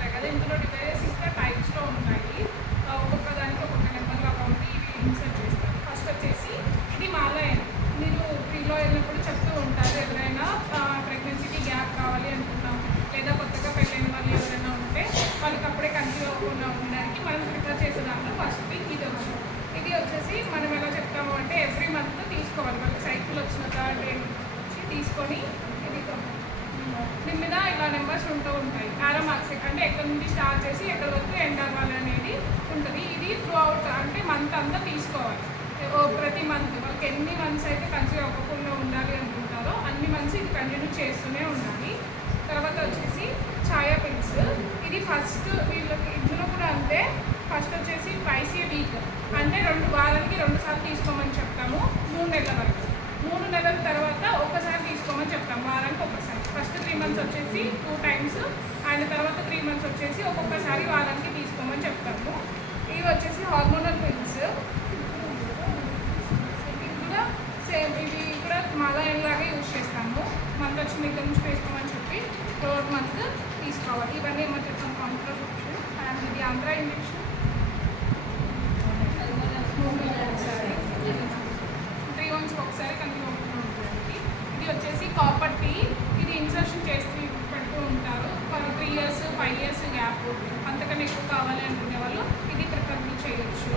ఉంటాయి కదా, ఇందులో డివైజెస్ ఇంకా టైప్స్లో ఉంటాయి. ఒక్కొక్క దానికి ఒక్కొక్క నెంబర్ లాగా ఉంది. ఇవి ఇన్సర్ట్ చేస్తారు. ఫస్ట్ వచ్చేసి ఇది మాలయన్. మీరు ఫ్రీలో వెళ్ళినప్పుడు చెప్తూ ఉంటారు, ఎవరైనా ప్రెగ్నెన్సీకి గ్యాప్ కావాలి అనుకుంటాం, లేదా కొత్తగా పెళ్ళైన వాళ్ళు ఎవరైనా ఉంటే వాళ్ళకి అప్పుడే కన్సీవ్ అవ్వకుండా ఉండడానికి మనం ప్రిఫర్ చేసే దాంట్లో ఫస్ట్ థింగ్ ఇది ఒకటి. ఇది వచ్చేసి మనం ఎలా చెప్తాము అంటే ఎవ్రీ మంత్ తీసుకోవాలి. వాళ్ళకి సైకిల్ వచ్చిన థర్డ్ డే నుంచి తీసుకొని ఇది దీని మీద ఇలా నెంబర్స్ ఉంటూ ఉంటాయి. ఆరో మార్క్స్ అంటే ఎక్కడి నుంచి స్టార్ట్ చేసి ఎక్కడి వరకు ఎండ్ అవ్వాలి అనేది ఉంటుంది. ఇది త్రూ అవుట్ అంటే మంత్ అంతా తీసుకోవాలి. ప్రతి మంత్ వాళ్ళకి ఎన్ని మంత్స్ అయితే కన్సీవ్ అవ్వకుండా ఉండాలి అనుకుంటారో అన్ని మంత్స్ ఇది కంటిన్యూ చేస్తూనే ఉండాలి. తర్వాత వచ్చేసి ఛాయా పిల్స్. ఇది ఫస్ట్ వీళ్ళకి ఇందులో కూడా అంతే. ఫస్ట్ వచ్చేసి ట్వైస్ ఏ వీక్ అంటే వారానికి 2 సార్లు తీసుకోమని చెప్తాము 3 నెలల వరకు. 3 నెలల తర్వాత ఒకసారి తీసుకోమని చెప్తాము, వారానికి ఒకసారి. ఫస్ట్ 3 మంత్స్ వచ్చేసి 2 టైమ్స్ అండ్ తర్వాత 3 మంత్స్ వచ్చేసి ఒక్కొక్కసారి వారానికి తీసుకోమని చెప్తాము. ఇవి వచ్చేసి హార్మోనల్ పిల్స్. ఇది కూడా సేమ్, ఇవి కూడా మాలయన్ లాగే యూజ్ చేస్తాము. మంత్ వచ్చిన దగ్గర నుంచి వేసుకోమని చెప్పి 4 మంత్ తీసుకోవాలి. ఇవన్నీ ఏమో చెప్తాం కాంట్రాసెప్షన్. అండ్ ఇది ఆంధ్రా ఇంజెక్షన్ 3 మంత్స్ ఒకసారి కంటిన్యూ అవుతూ ఉంటుంది. ఇది వచ్చేసి కాపర్ టీ. ఇది ఇన్సర్షన్ చేసి పెడుతూ ఉంటారు. 3 ఇయర్స్ 5 ఇయర్స్ గ్యాప్ అంతకన్నా ఎక్కువ కావాలి అనుకునే వాళ్ళు ఇది ప్రిఫర్ చేయొచ్చు.